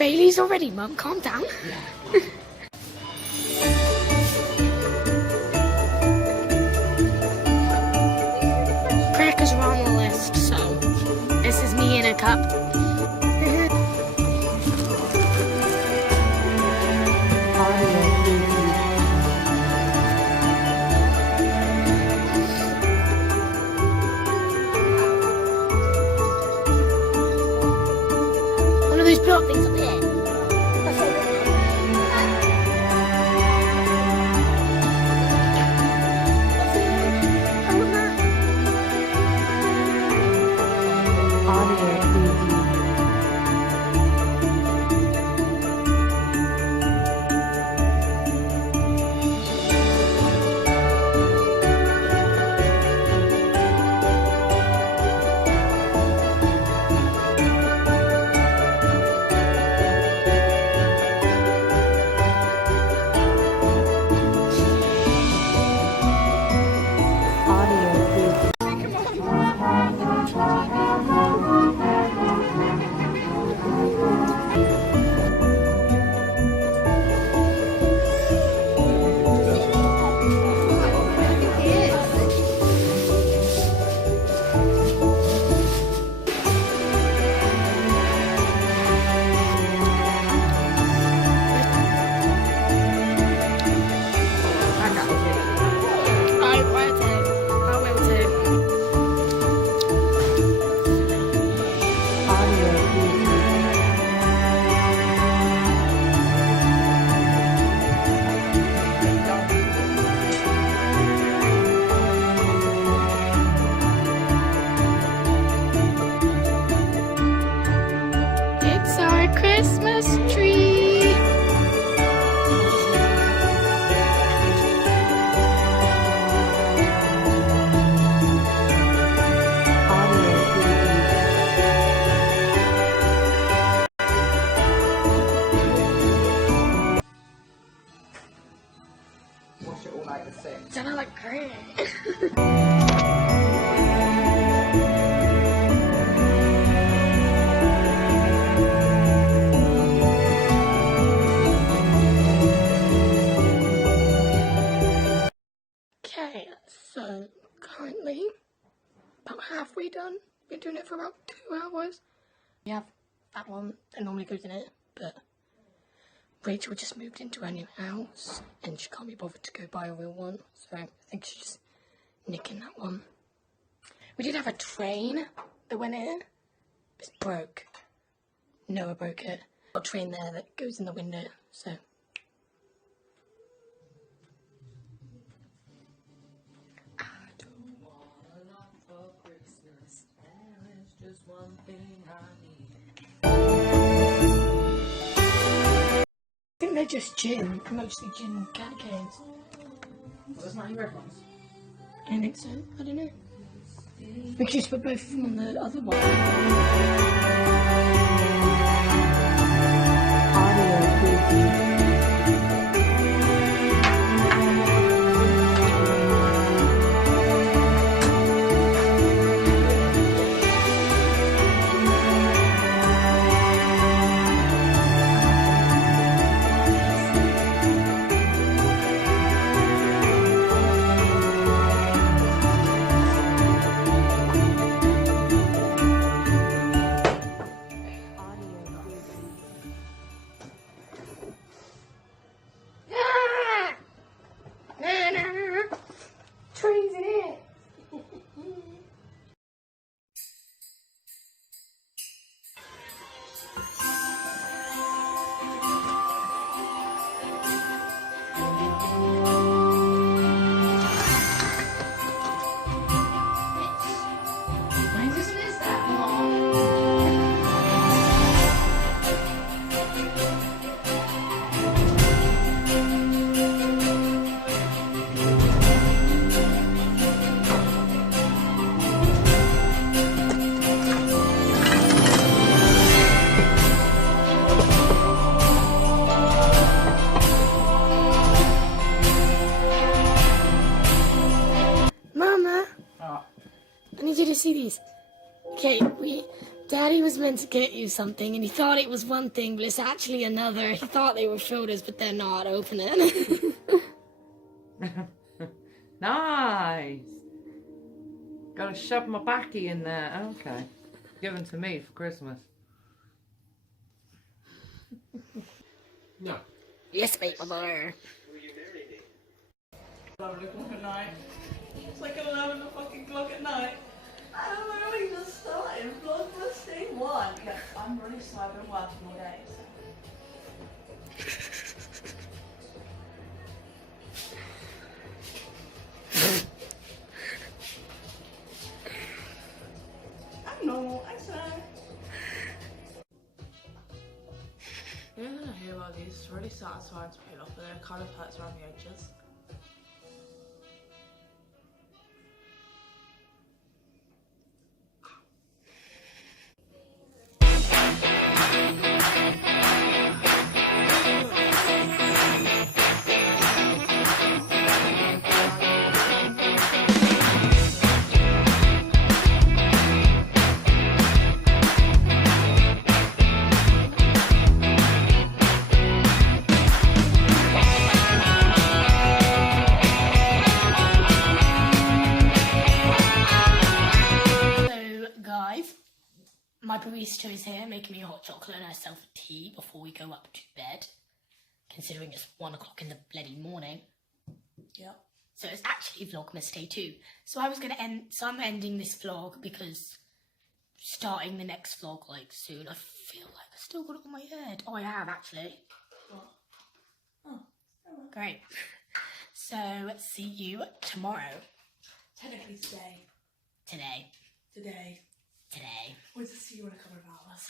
Bailey's already, Mum. Calm down. Crackers are on the list, so this is me in a cup. One of those block things up here. Christmas tree. Wash it all like the same. Don't I look great? Okay, so currently about halfway done. Been doing it for about 2 hours. We have that one that normally goes in it, but Rachel just moved into her new house and she can't be bothered to go buy a real one, so I think she's just nicking that one. We did have a train that went in. It's broke. Noah broke it. Got a train there that goes in the window, so. One thing I need. I think they're just gin, mostly gin and candy canes. Was this not your red ones? I think so, I don't know. We could just put both of them on the other one. Audio preview. Daddy was meant to get you something, and he thought it was one thing, but it's actually another. He thought they were shoulders, but they're not. Open it. Nice. Gotta shove my backy in there. Okay. Given to me for Christmas. No. Yes, mate, my mother. 11 o'clock at night. It's like 11 fucking o'clock at night. I'm early just starting Vlogmas Day 1. Yeah, I'm really slow. I've been working all day. I'm normal, I say. You know, when I hear about these, it's really satisfying to peel off, but then it kind of hurts around the edges. My barista is here making me hot chocolate and herself a tea before we go up to bed. Considering it's 1 o'clock in the bloody morning. Yep. So it's actually Vlogmas Day 2. So I'm ending this vlog because starting the next vlog like soon. I feel like I still got it on my head. Oh, I have actually. What? Oh. Great. So see you tomorrow. Technically today. Today. Today. Today. We'll just see you in a couple of hours.